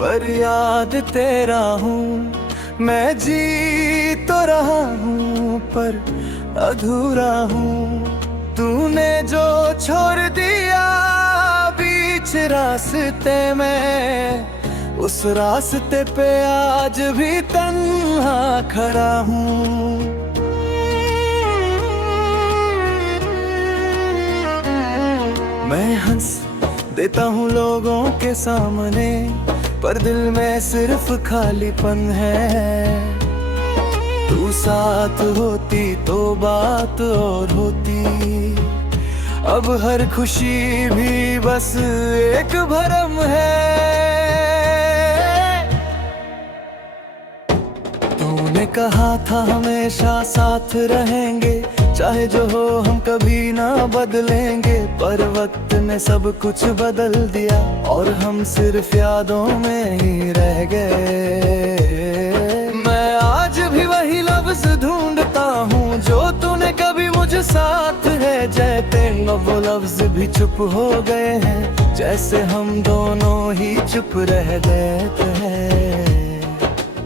पर याद तेरा हूँ। मैं जी तो रहा हूँ पर अधूरा हूँ। तूने जो छोड़ दिया बीच रास्ते में, उस रास्ते पे आज भी तन्हा खड़ा हूँ। मैं हंस देता हूँ लोगों के सामने, पर दिल में सिर्फ खालीपन है। तू साथ होती तो बात और होती, अब हर खुशी भी बस एक भरम है। तूने कहा था हमेशा साथ रहेंगे, चाहे जो हो हम कभी ना बदलेंगे। पर वक्त ने सब कुछ बदल दिया और हम सिर्फ यादों में ही रह गए। मैं आज भी वही लफ्ज ढूंढता हूँ जो तूने कभी मुझे साथ है जैते। वो लफ्ज भी चुप हो गए हैं, जैसे हम दोनों ही चुप रह गए थे।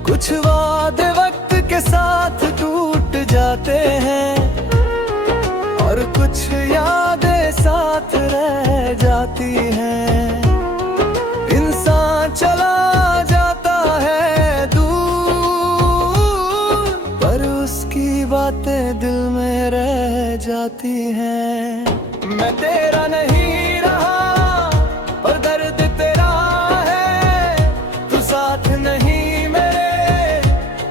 कुछ वादे वक्त के साथ टूट जाते हैं और कुछ यादें साथ रह जाती हैं। इंसान चला जाता है दूर, पर उसकी बातें दिल में रह जाती हैं। मैं तेरा नहीं रहा पर दर्द तेरा है, तू साथ नहीं मेरे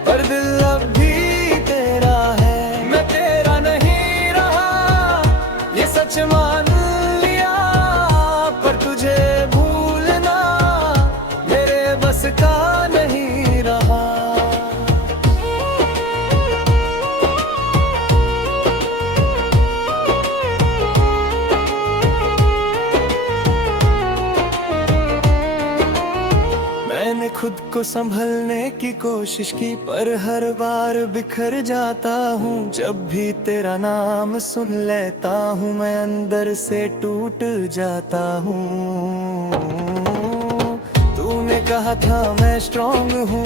पर दिल अब भी तेरा है। मैं तेरा नहीं रहा ये सच मान लिया, पर तुझे भूलना मेरे बस का नहीं रहा। मैंने खुद को संभलने की कोशिश की, पर हर बार बिखर जाता हूँ। जब भी तेरा नाम सुन लेता हूँ मैं अंदर से टूट जाता हूँ। तूने कहा था मैं स्ट्रॉन्ग हूँ,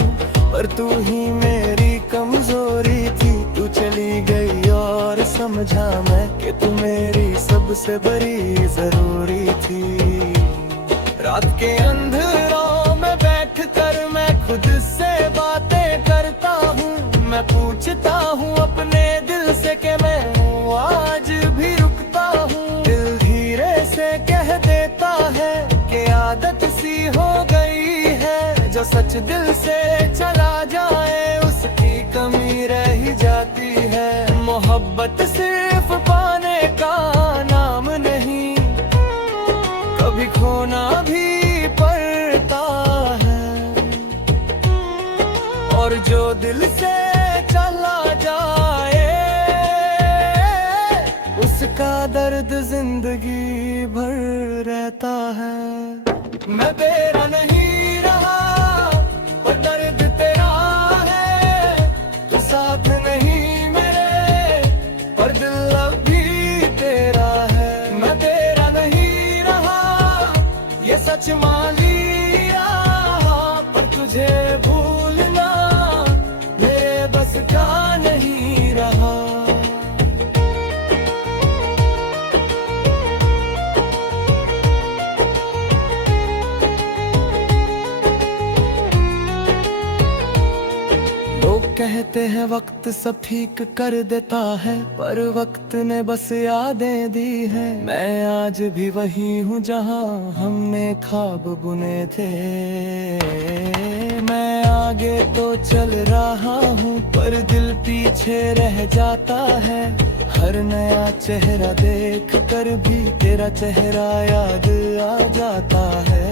पर तू ही मेरी कमजोरी थी। तू चली गई और समझा मैं कि तू मेरी सबसे बड़ी जरूरी थी। रात के अंधेरों में बैठ कर मैं खुद से बातें करता हूँ। मैं पूछता हूँ अपने दिल से कि मैं आज भी रुकता हूँ। दिल धीरे से कह देता है कि आदत सी हो गई है, जो सच दिल से चला जाए उसकी कमी रह ही जाती है। मोहब्बत सिर्फ पाने का नाम नहीं, कभी खोना भी पड़ता है। और जो दिल से चला जाए उसका दर्द जिंदगी भर रहता है। मैं तेरा नहीं रहा पर दर्द तेरा है, तू साथ नहीं मेरे पर दिल अब भी तेरा है। मैं तेरा नहीं रहा ये सच मान लिया, पर तुझे भूलना मेरे बस का नहीं रहा। कहते हैं वक्त सब ठीक कर देता है, पर वक्त ने बस यादें दी हैं। मैं आज भी वही हूँ जहाँ हमने ख्वाब बुने थे। मैं आगे तो चल रहा हूँ पर दिल पीछे रह जाता है। हर नया चेहरा देख कर भी तेरा चेहरा याद आ जाता है।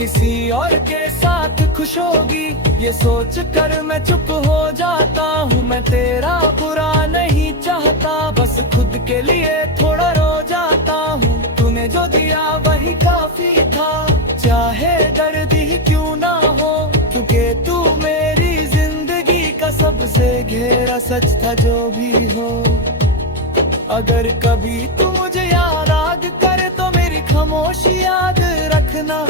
किसी और के साथ खुश होगी ये सोच कर मैं चुप हो जाता हूँ। मैं तेरा बुरा नहीं चाहता, बस खुद के लिए थोड़ा रो जाता हूँ। तूने जो दिया वही काफी था, चाहे दर्द ही क्यों ना हो, क्योंकि तू मेरी जिंदगी का सबसे गहरा सच था। जो भी हो अगर कभी तू मुझे याद करे तो मेरी खामोशी याद रखना।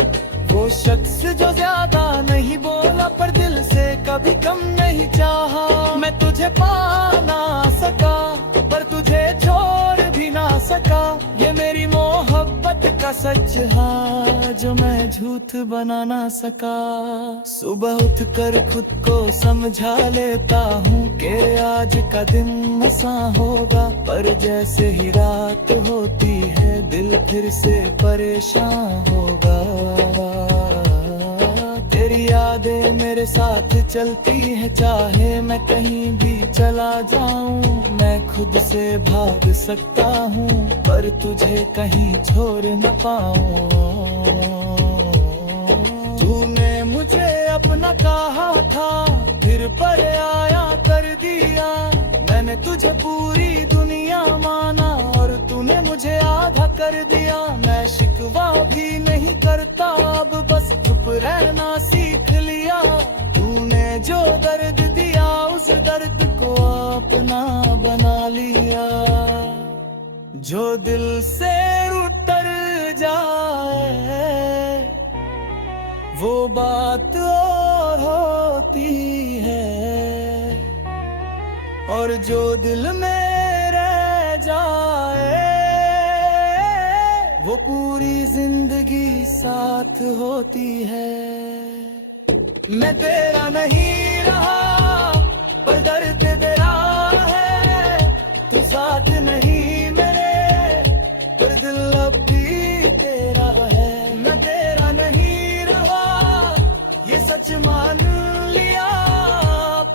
शख्स जो ज्यादा नहीं बोला पर दिल से कभी कम नहीं चाहा। मैं तुझे पा ना सका पर तुझे छोड़ भी ना सका, ये मेरी मोहब्बत का सच है जो मैं झूठ बना ना सका। सुबह उठ कर खुद को समझा लेता हूँ कि आज का दिन ऐसा होगा, पर जैसे ही रात होती है दिल फिर से परेशान होगा। तेरी यादें मेरे साथ चलती है चाहे मैं कहीं भी चला जाऊं। मैं खुद से भाग सकता हूँ पर तुझे कहीं छोड़ न पाऊं। तूने मुझे अपना कहा था फिर पर आया कर दिया। मैंने तुझे पूरी दुनिया माना और तूने मुझे आधा कर दिया। मैं शिकवा भी नहीं करता अब बस चुप रहना सीख लिया। तूने जो दर्द दिया उस दर्द को अपना बना लिया। जो दिल से उतर जाए वो बात और होती है, और जो दिल में रह जाए वो पूरी जिंदगी साथ होती है। मैं तेरा नहीं रहा पर दर्द तेरा है, तू साथ नहीं मेरे पर दिल अब भी तेरा है। मैं तेरा नहीं रहा ये सच मान लिया,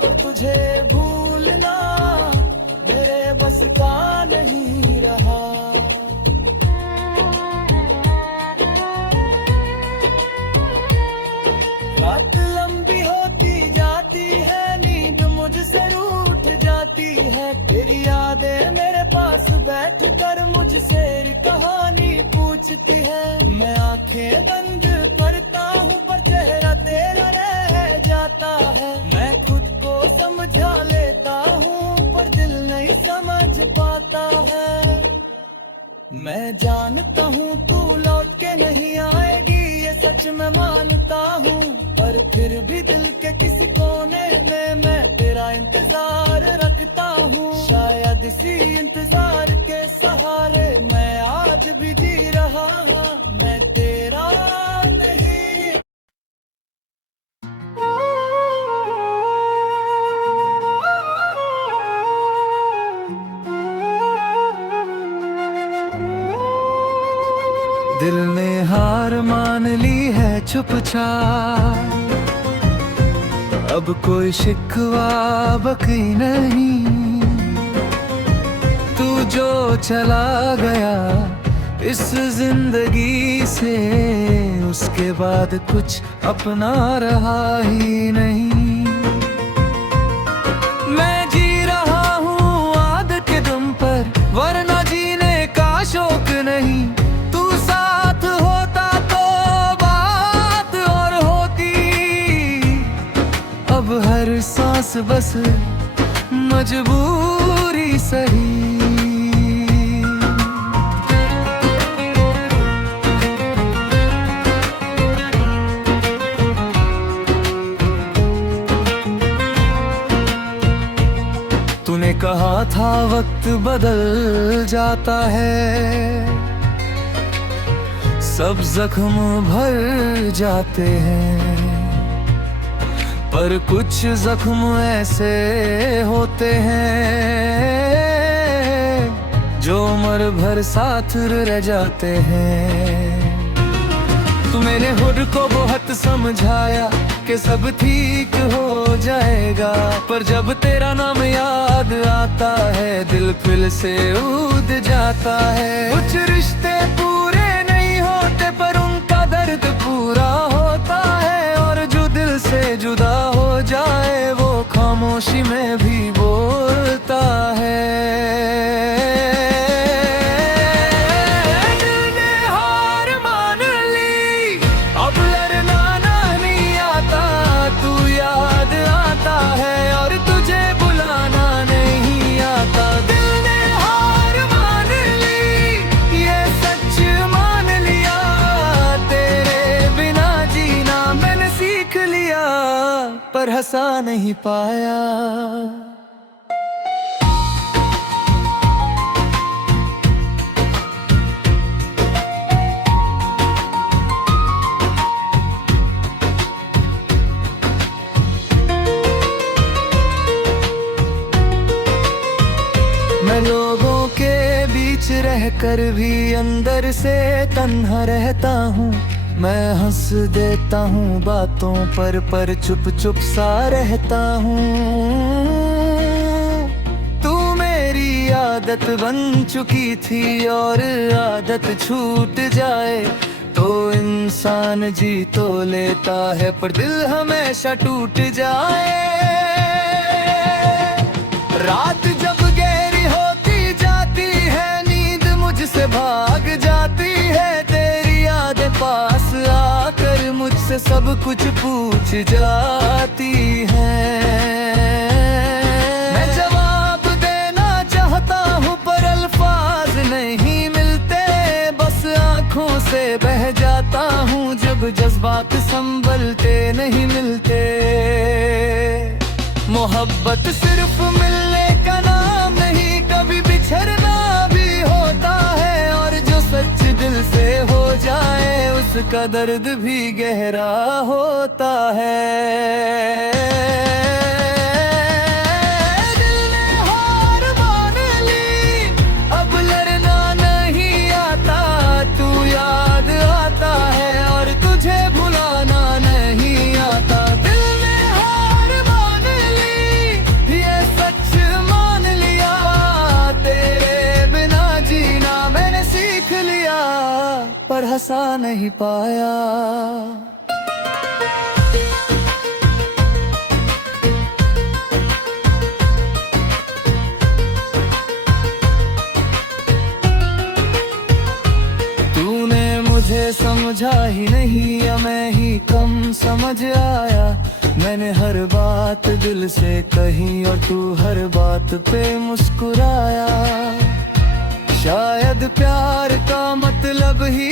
पर तुझे भूलना मेरे बस का नहीं रहा। रात लंबी होती जाती है, नींद मुझसे रूठ जाती है। तेरी यादें मेरे पास बैठ कर मुझसे कहानी पूछती है। मैं आंखें बंद करता हूँ पर चेहरा तेरा रह जाता है। मैं खुद को समझा लेता हूँ पर दिल नहीं समझ पाता है। मैं जानता हूँ तू लौट के नहीं आएगी ये सच मैं मानता हूँ, पर फिर भी दिल के किसी कोने में मैं तेरा इंतजार रखता हूँ। शायद इसी इंतजार के सहारे मैं आज भी जी रहा हूँ। मैं तेरा नहीं। दिल ने हार मान ली है चुपचाप, अब कोई शिकवा बाकी नहीं। तू जो चला गया इस जिंदगी से, उसके बाद कुछ अपना रहा ही नहीं। मैं जी रहा हूँ आदत के दम पर वरना जीने का शौक नहीं। हर सांस बस मजबूरी सही। तूने कहा था वक्त बदल जाता है, सब जख्म भर जाते हैं, पर कुछ जख्म ऐसे होते हैं जो उम्र भर साथ रह जाते हैं। तू मैंने खुद को बहुत समझाया कि सब ठीक हो जाएगा, पर जब तेरा नाम याद आता है दिल फिर से ऊद जाता है। कुछ रिश्ते पूरे नहीं होते पर उनका दर्द पूरा होता है, और जो दिल से जुदा हो जाए वो खामोशी में भी बोलता है। दिल ने हार मान ली, अब लड़ना नहीं आता, तू याद आता है और तुझे बुलाना नहीं आता। दिल ने हार मान ली, ये सच मान लिया, तेरे बिना जी पर हंसा नहीं पाया। मैं लोगों के बीच रहकर भी अंदर से तन्हा रहता हूँ। मैं हंस देता हूँ बातों पर चुप चुप सा रहता हूँ। तू मेरी आदत बन चुकी थी और आदत छूट जाए तो इंसान जी तो लेता है पर दिल हमेशा टूट जाए। रात जब गहरी होती जाती है नींद मुझसे भाग जाती है। तेरी यादें पास आकर मुझसे सब कुछ पूछ जाती है। मैं जवाब देना चाहता हूँ पर अल्फाज नहीं मिलते। बस आँखों से बह जाता हूँ जब जज्बात संभलते नहीं मिलते। मोहब्बत सिर्फ मिलने का नाम नहीं, कभी बिछड़ना भी होता है। और जो सच दिल से हो जाए उसका दर्द भी गहरा होता है। दिल ने हार मान ली, अब लड़ना नहीं आता। तू याद आता है और तुझे भुलाना नहीं आता। दिल ने हार मान ली, ये सच मान लिया। तेरे बिना जीना मैंने सीख लिया पर हंसा नहीं पाया। तूने मुझे समझा ही नहीं या मैं ही कम समझ आया। मैंने हर बात दिल से कही और तू हर बात पे मुस्कुराया। शायद प्यार का मतलब ही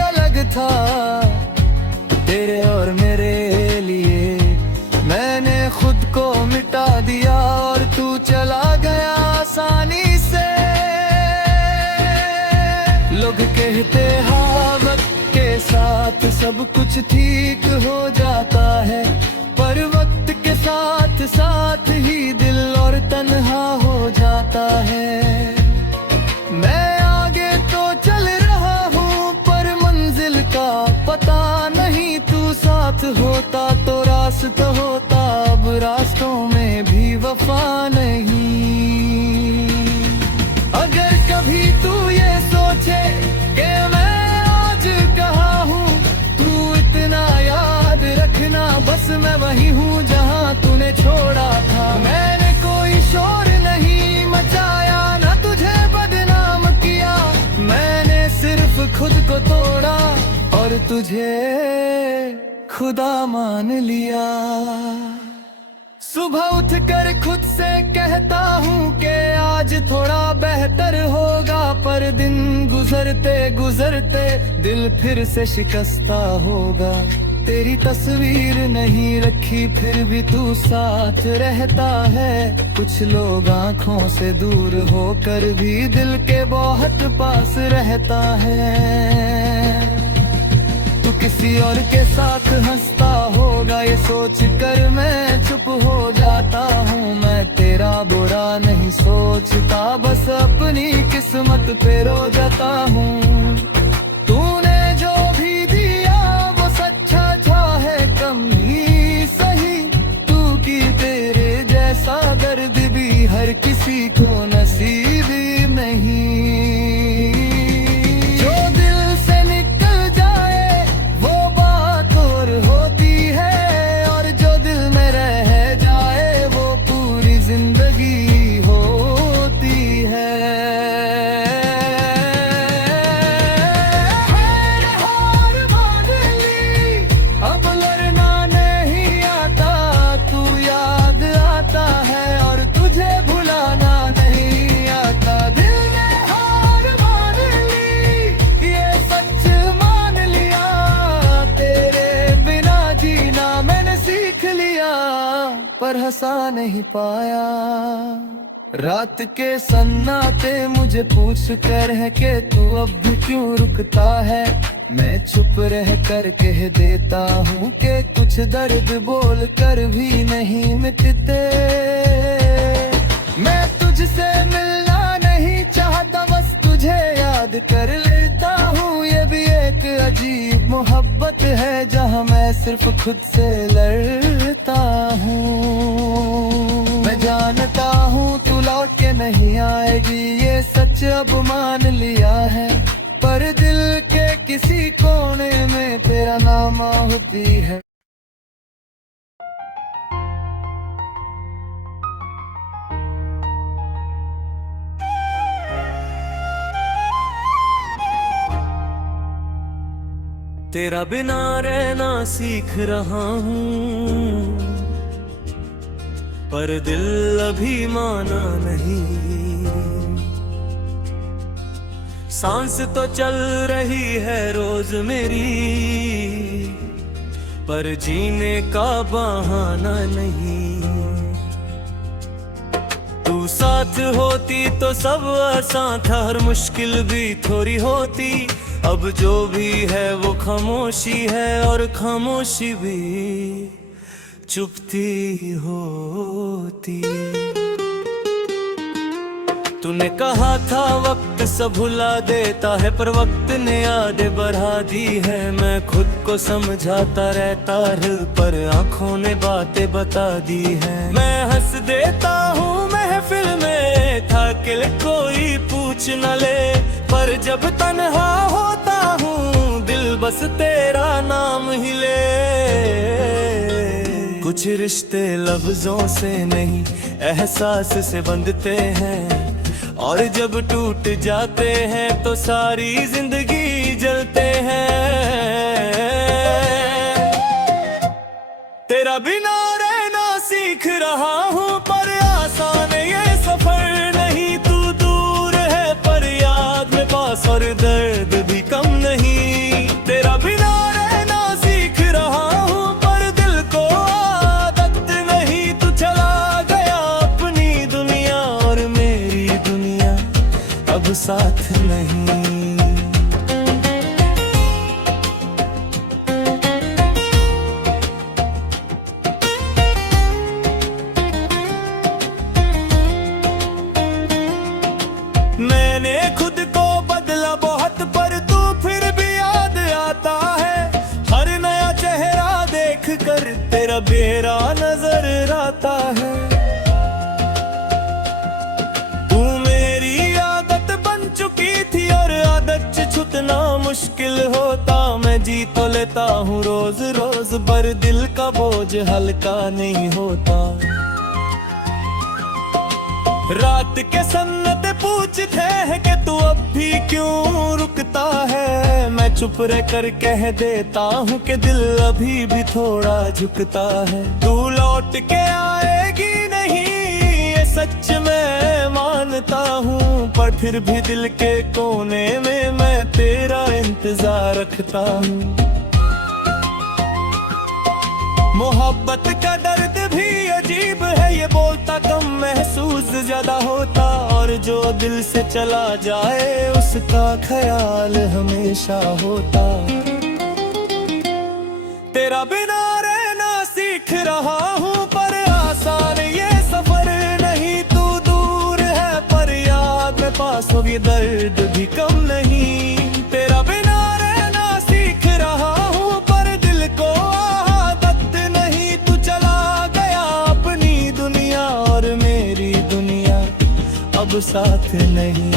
अलग था तेरे और मेरे लिए। मैंने खुद को मिटा दिया और तू चला गया आसानी से। लोग कहते हाँ वक्त के साथ सब कुछ ठीक हो जाता है, पर वक्त के साथ साथ ही दिल और तन्हा हो जाता है। मैं आगे तो चल रहा हूँ पर मंजिल का पता नहीं। तू साथ होता तो रास्ता होता, अब रास्तों में भी वफा नहीं। अगर कभी तू ये सोचे कि मैं आज कहाँ हूँ, तू इतना याद रखना बस मैं वही हूँ जहाँ तूने छोड़ा था। मैंने कोई शोर नहीं मचाया ना तुझे बदनाम किया। मैंने सिर्फ खुद को तोड़ा और तुझे खुदा मान लिया। सुबह उठकर खुद से कहता हूँ कि आज थोड़ा बेहतर होगा, पर दिन गुजरते गुजरते दिल फिर से शिकस्ता होगा। तेरी तस्वीर नहीं रखी फिर भी तू साथ रहता है। कुछ लोग आँखों से दूर होकर भी दिल के बहुत पास रहता है। तू किसी और के साथ हंसता होगा ये सोच कर मैं चुप हो जाता हूँ। मैं तेरा बुरा नहीं सोचता, बस अपनी किस्मत पे रो जाता हूँ। तूने जो भी दिया वो सच्चा था है कम ही सही। तू की तेरे जैसा दर्द भी हर किसी को नसीब नहीं। जो दिल से निकल जाए वो बात और होती है, और जो दिल में रह जाए वो पूरी जिंदगी होती है। हार मान ली, अब लड़ना नहीं आता। तू याद आता है और तुझे भुलाना नहीं आता। दिल ने हार मान ली, ये सच मान लिया। तेरे बिना जीना मैंने सीख लिया। पर हंसा नहीं पाया। रात के सन्नाटे मुझे पूछ कर है कि तू अब भी क्यों रुकता है। मैं चुप रह कर कह देता हूँ कि कुछ दर्द बोल कर भी नहीं मिटते। मैं तुझसे मिलना नहीं चाहता, बस तुझे याद कर लेता हूँ। ये भी एक अजीब मोहब्बत है जहाँ मैं सिर्फ खुद से लड़ता हूँ। मैं जानता हूँ तू लौट के नहीं आएगी, ये सच अब मान लिया है। पर दिल के किसी कोने में तेरा नाम होती है। तेरा बिना रहना सीख रहा हूँ, पर दिल अभी माना नहीं। सांस तो चल रही है रोज मेरी, पर जीने का बहाना नहीं। तू साथ होती तो सब आसान था, हर मुश्किल भी थोड़ी होती। अब जो भी है वो खामोशी है, और खामोशी भी चुपती होती। तूने कहा था वक्त सब भुला देता है, पर वक्त ने यादें बढ़ा दी है। मैं खुद को समझाता रहता है, पर आंखों ने बातें बता दी है। मैं हंस देता हूँ महफिल में था कि कोई पूछ न ले, पर जब तन्हा होता हूँ दिल बस तेरा नाम ही ले। कुछ रिश्ते लफ्जों से नहीं एहसास से बंधते हैं, और जब टूट जाते हैं तो सारी जिंदगी जलते हैं। तेरा बिना रहना सीख रहा हूँ, पर आसान ये सफर नहीं। तू दूर है पर याद में पास, और दर्द भी कम नहीं। तेरा बिना रहना सीख रहा हूँ, पर दिल को आदत नहीं। तू चला गया अपनी दुनिया, और मेरी दुनिया अब साथ नहीं। मैंने खुद को बदला बहुत, पर तू फिर भी याद आता है। हर नया चेहरा देख कर तेरा बेरा नजर आता है। तू मेरी आदत बन चुकी थी, और आदत से छूटना मुश्किल होता। मैं जी तो लेता हूँ रोज रोज, पर दिल का बोझ हल्का नहीं होता। रात के सन्नाटे पूछते हैं कि तू अब भी क्यों रुकता है। मैं चुप रह कर कह देता हूँ कि दिल अभी भी थोड़ा झुकता है। तू लौट के आएगी नहीं ये सच मैं मानता हूँ, पर फिर भी दिल के कोने में मैं तेरा इंतजार रखता हूँ। मोहब्बत का दर्द भी अजीब है, ये बोलता कम महसूस ज्यादा होता। और जो दिल से चला जाए उसका ख्याल हमेशा होता। तेरा बिना रहना सीख रहा हूँ, पर आसान ये सफर नहीं। तू दूर है पर याद में पास, हो ये दर्द भी कम नहीं। तेरा बिना रहना सीख रहा हूँ, पर दिल को आदत नहीं। तू चला गया अपनी दुनिया, और मेरी दुनिया अब साथ नहीं।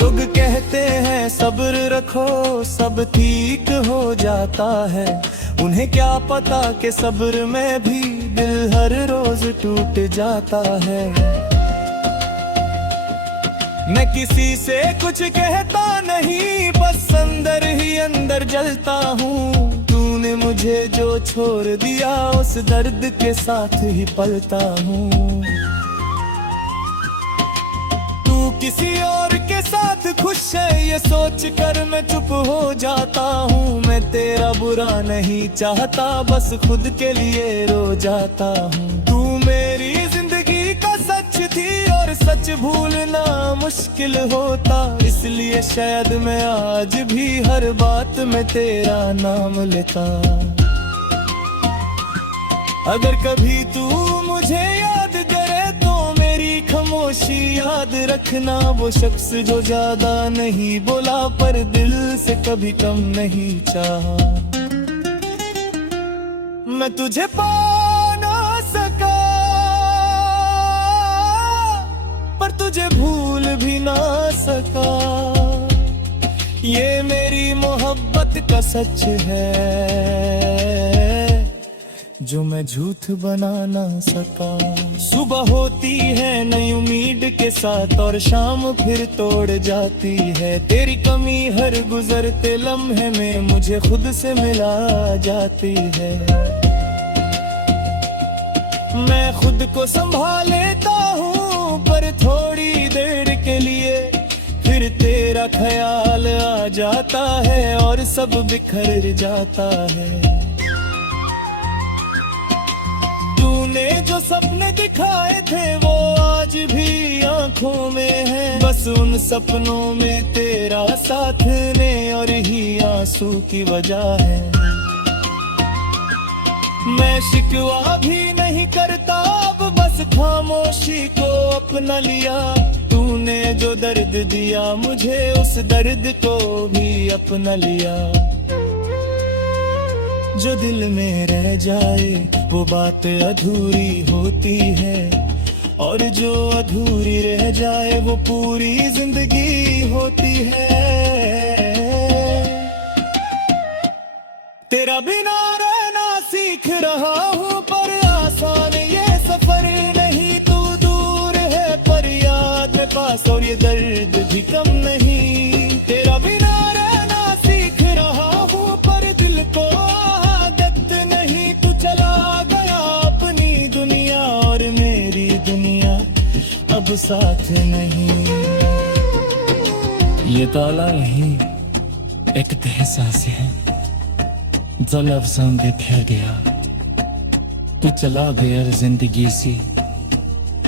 लोग कहते हैं सब्र रखो सब ठीक हो जाता है, उन्हें क्या पता कि सब्र में भी दिल हर रोज टूट जाता है। मैं किसी से कुछ कहता नहीं, बस अंदर ही अंदर जलता हूँ। तूने मुझे जो छोड़ दिया उस दर्द के साथ ही पलता हूँ। तू किसी और के साथ खुश है ये सोच कर मैं चुप हो जाता हूँ। मैं तेरा बुरा नहीं चाहता, बस खुद के लिए रो जाता हूँ। तू मेरी जिंदगी का सच थी और सच भूलना मुश्किल होता, इसलिए शायद मैं आज भी हर बात में तेरा नाम लेता। अगर कभी तू मुझे याद करे तो मेरी खामोशी याद रखना। वो शख्स जो ज्यादा नहीं बोला पर दिल से कभी कम नहीं चाहा। मैं तुझे पा ना सका पर तुझे भूल भी ना सका। ये मेरी मोहब्बत का सच है जो मैं झूठ बना ना सका। सुबह होती है नई उम्मीद के साथ और शाम फिर तोड़ जाती है। तेरी कमी हर गुजरते लम्हे में मुझे खुद से मिला जाती है। मैं खुद को संभाल लेता हूँ पर थोड़ी देर के लिए, फिर तेरा ख्याल आ जाता है और सब बिखर जाता है। तूने जो सपने दिखाए थे वो आज भी आंखों में है, बस उन सपनों में तेरा साथ ने और ही आंसू की वजह है। मैं शिकवा भी नहीं करता अब, बस खामोशी को अपना लिया। तूने जो दर्द दिया मुझे उस दर्द को भी अपना लिया। जो दिल में रह जाए वो बात अधूरी होती है, और जो अधूरी रह जाए वो पूरी जिंदगी होती है। तेरा बिना रहना सीख रहा हूँ पर आसान ये सफर नहीं। तू दूर है पर याद में पास और ये दर्द भी कम नहीं। तेरा बिना रहना सीख रहा हूँ पर दिल को आदत नहीं। तू चला गया अपनी दुनिया और मेरी दुनिया अब साथ नहीं। ये ताला नहीं एक एहसास है जो लफ्ज़ों में फैल गया। तू चला गया जिंदगी से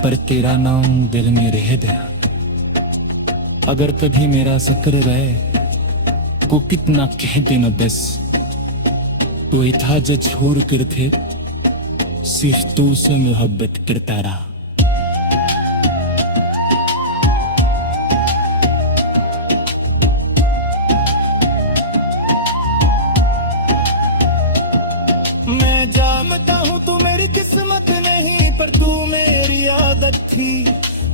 पर तेरा नाम दिल में रह गया। अगर कभी मेरा जिक्र रहे को कितना कह देना बस। तो इतना जो छोड़ कर थे सिर्फ तू से मोहब्बत करता रहा। मैं जानता हूँ तू मेरी किस्मत नहीं पर तू मेरी आदत थी।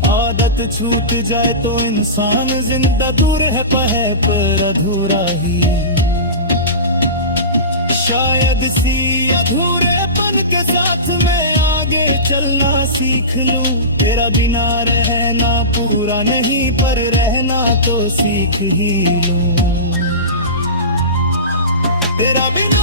आदत छूट जाए तो इंसान जिंदा दूर है पर अधूरा ही। शायद सी अधूरेपन के साथ मैं आगे चलना सीख लूं। तेरा बिना रहना पूरा नहीं पर रहना तो सीख ही लूं। तेरा बिना